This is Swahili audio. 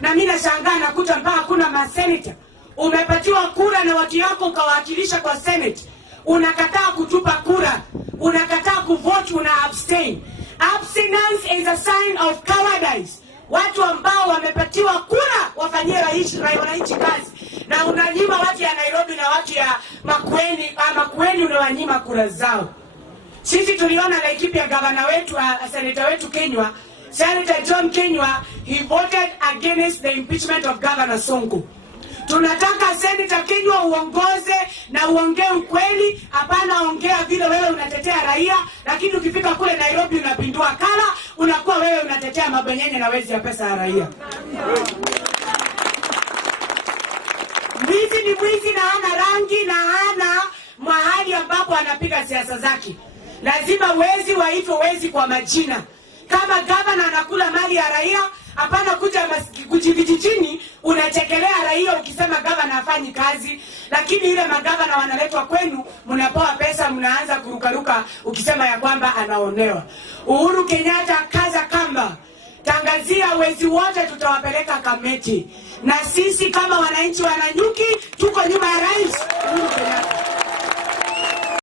Na mimi nashangaa nakuta mpaka kuna maseneta umepatiwa kura na watu wako ukawakilisha kwa Senate, unakataa kutupa kura, unakataa kuvote, una abstain. Abstinence is a sign of cowardice. Watu ambao wamepatiwa kura wafanyie wananchi kazi, na unanyima watu ya Nairobi na watu ya Makueni unawanyima kura zao. Sisi tuliona Laikipia gavana wetu, senator wetu Kenywa, Senator John Kenywa, he voted against the impeachment of Governor Sonko. Tunataka Senator Kenywa uongoze na uongee ukweli, hapana ongea vile wewe unatetea raia, lakini ukifika kule Nairobi unapindua kala, unakuwa wewe unatetea mabenyenye na wezi ya pesa ya raia. Mwizi ni mwizi na hana rangi na hana mahali ambapo anapiga siasa zake. Lazima wezi waitwe wezi kwa majina. Kama gavana anakula mali ya raia, hapana kuja vijijini unachekelea raia ukisema gavana hafanyi kazi, lakini ile magavana wanaletwa kwenu, mnapoa pesa, mnaanza kurukaruka ukisema ya kwamba anaonewa. Uhuru Kenyatta, kaza kamba, tangazia wezi wote tutawapeleka Kamiti, na sisi kama wananchi wa Nanyuki tuko nyuma ya Rais Uhuru Kenyatta.